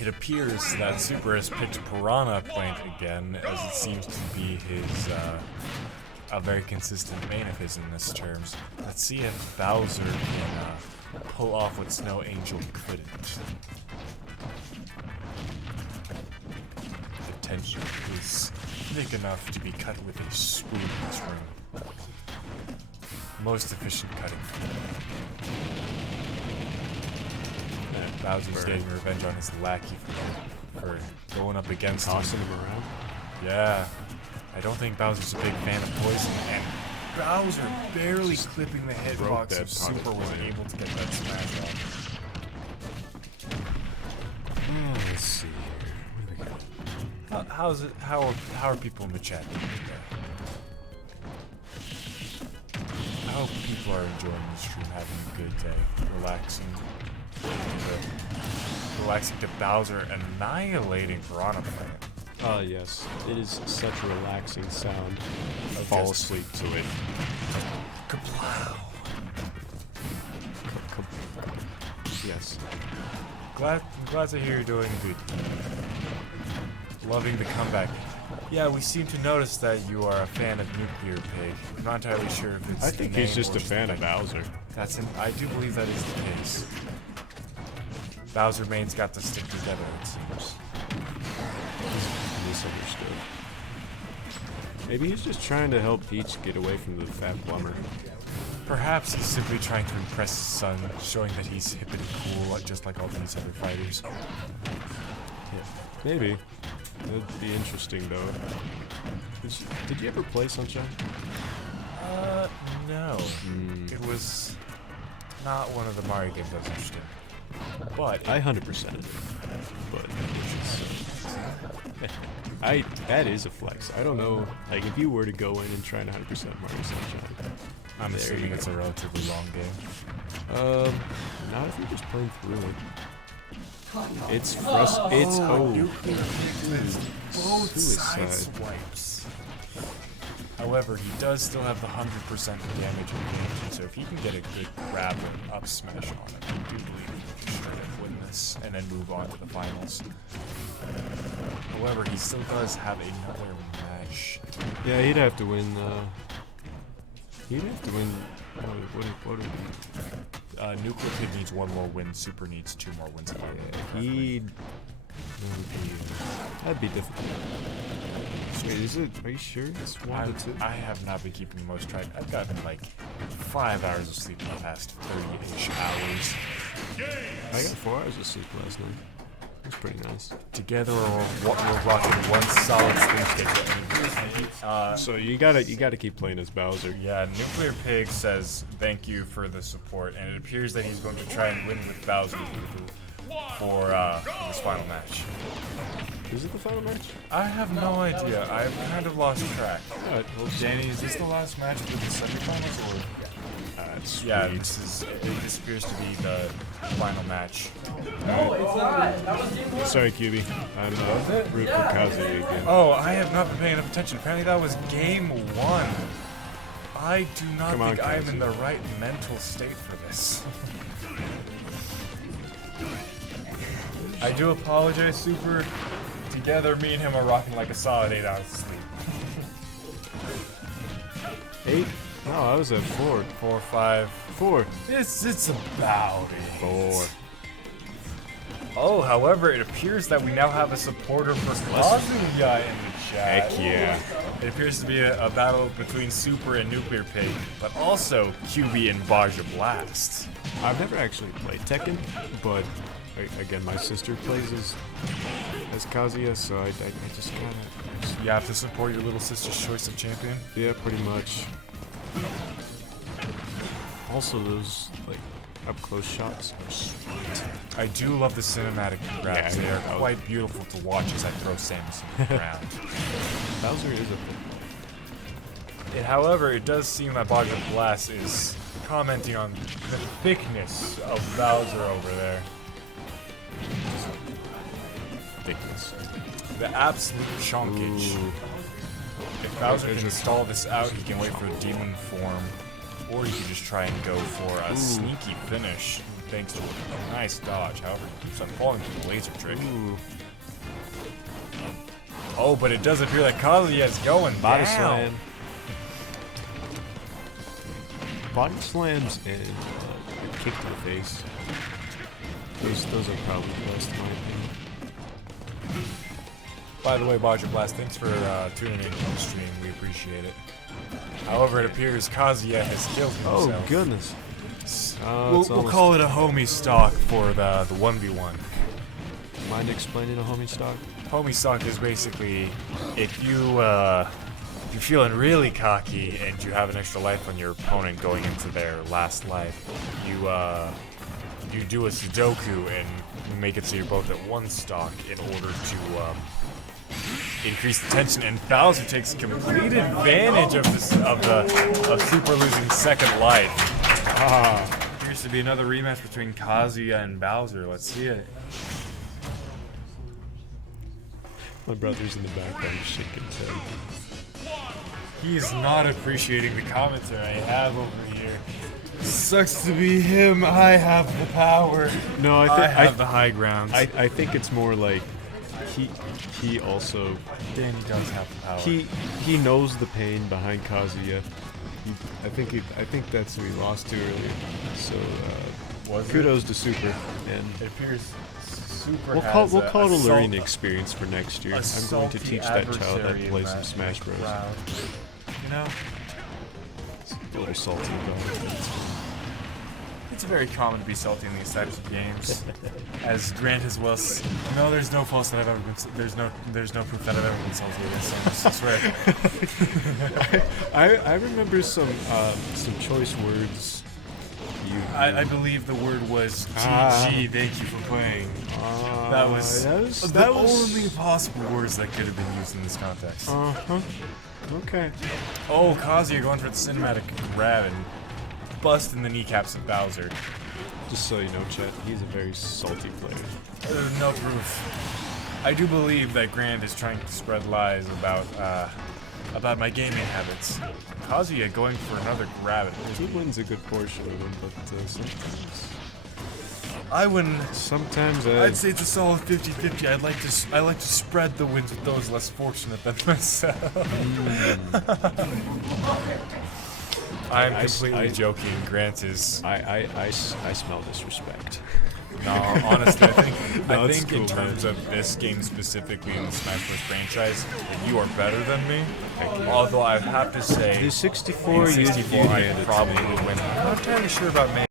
It appears that Super has picked Piranha Plant again, as it seems to be his, a very consistent main of his in this terms. Let's see if Bowser can pull off what Snow Angel couldn't. The tension is thick enough to be cut with a spoon in this room. Most efficient cutting. Bowser's getting revenge on his lackey for going up against him. Tossing him around? Yeah. I don't think Bowser's a big fan of poison, and Bowser barely clipping the hitbox if Super was able to get that smash off. Let's see here. What do we got? How are people in the chat doing today? I hope people are enjoying the stream, having a good day, relaxing to Bowser annihilating Piranha Plant. Yes. It is such a relaxing sound. I fall asleep to it. Kaplow. Yes. I'm glad to hear you're doing good. Loving the comeback. Yeah, we seem to notice that you are a fan of Nuclearpig. I'm not entirely sure if it's I think he's just a fan of Bowser. I do believe that is the case. Bowser mains got to stick together, it seems. He's misunderstood. Maybe he's just trying to help Peach get away from the fat plumber. Perhaps he's simply trying to impress his son, showing that he's hip and cool, just like all these other fighters. Yeah, maybe. That'd be interesting, though. Did you ever play Sunshine? No. It was not one of the Mario games I was interested in. But I 100%. But that is a flex. I don't know, like if you were to go in and try to 100% Mario Sunshine. I'm assuming it's a relatively long game. Not if you're just playing through it. It's both side swipes. However, he does still have the 100% damage advantage, so if he can get a good grab and up smash on him, I do believe he can straight up win this and then move on to the finals. However, he still does have another match. Yeah, he'd have to win. He'd have to win. What do we do? Nuclearpig needs one more win. Super needs 2 more wins. That'd be difficult. Wait, is it? Are you sure it's 1 to 2? I have not been keeping most track. I've gotten like 5 hours of sleep in the past 30-ish hours. I got 4 hours of sleep last night. That's pretty nice. Together, we're rocking one solid sleep schedule. So you gotta keep playing as Bowser. Yeah, Nuclearpig says thank you for the support, and it appears that he's going to try and win with Bowser for this final match. Is it the final match? I have no idea. I've kind of lost track. Alright, well, Danny, is this the last match for the semifinals, or? Yeah, this appears to be the final match. Sorry, QB. I'm root for Kazuya again. Oh, I have not been paying enough attention. Apparently that was game 1. I do not think I'm in the right mental state for this. I do apologize, Super. Together, me and him are rocking like a solid 8 hours of sleep. 8? No, I was at 4. 4, 5. 4. It's about it. 4. Oh, however, it appears that we now have a supporter for Kazuya in the chat. Heck yeah. It appears to be a battle between Super and Nuclearpig, but also QB and Baja Blast. I've never actually played Tekken, but again, my sister plays as Kazuya, so I just gotta... You have to support your little sister's choice of champion? Yeah, pretty much. Also, those like up-close shots are sweet. I do love the cinematic grabs. Yeah, they are quite beautiful to watch as I throw Samus on the ground. Bowser is a bit. However, it does seem that Baja Blast is commenting on the thickness of Bowser over there. Thickness. The absolute chunkage. Ooh. If Bowser can stall this out, he can wait for a demon form. or you could just try and go for a sneaky finish thanks to a nice dodge. However, he keeps on falling to the laser trick. Ooh. Oh, but it does appear that Kazuya is going Body down. slam. Body slams and kick to the face. Those are probably the best in my opinion. By the way, Bodger Blast, thanks for tuning in on the stream. We appreciate it. However, it appears Kazuya has killed himself. Oh goodness. We'll call it a homie stock for the 1v1. Mind explaining a homie stock? Homie stock is basically if you're feeling really cocky and you have an extra life on your opponent going into their last life, you do a Sudoku and make it so you're both at one stock in order to increase the tension. And Bowser takes complete advantage of Super losing second life. Appears to be another rematch between Kazuya and Bowser. Let's see it. My brother's in the background shaking his head. He is not appreciating the commentary I have over here. Sucks to be him. I have the power. No, I have the high ground. I think it's more like he also Danny does have the power. he knows the pain behind Kazuya. I think that's who he lost to earlier. So kudos to Super, and It appears Super we'll has call it a learning salt- experience for next year. a I'm going to salty teach that child how adversary to in play that some Smash Bros. round. You know, A little salty about it's very common to be salty in these types of games. As Grant as well. No, there's no false that I've ever been. There's no proof that I've ever been salty against. I swear. I remember some choice words. I believe the word was GG. Thank you for playing. That was only possible words that could have been used in this context. Okay. Oh, Kazuya going for the cinematic grab and busting the kneecaps of Bowser. Just so you know, chat, he's a very salty player. No proof. I do believe that Grant is trying to spread lies about my gaming habits. Kazuya going for another grab. He wins a good portion of them, but sometimes. I wouldn't. Sometimes I'd say it's a solid 50-50. I like to spread the wins with those less fortunate than myself. I'm completely joking. Grant is. I smell disrespect. No, honestly, I it's think cool, in terms of this game specifically in the Smash Bros. Franchise, that you are better than me. Although I have to say, The 64 in 64 I handed probably to me. would win. I'm not entirely sure about me.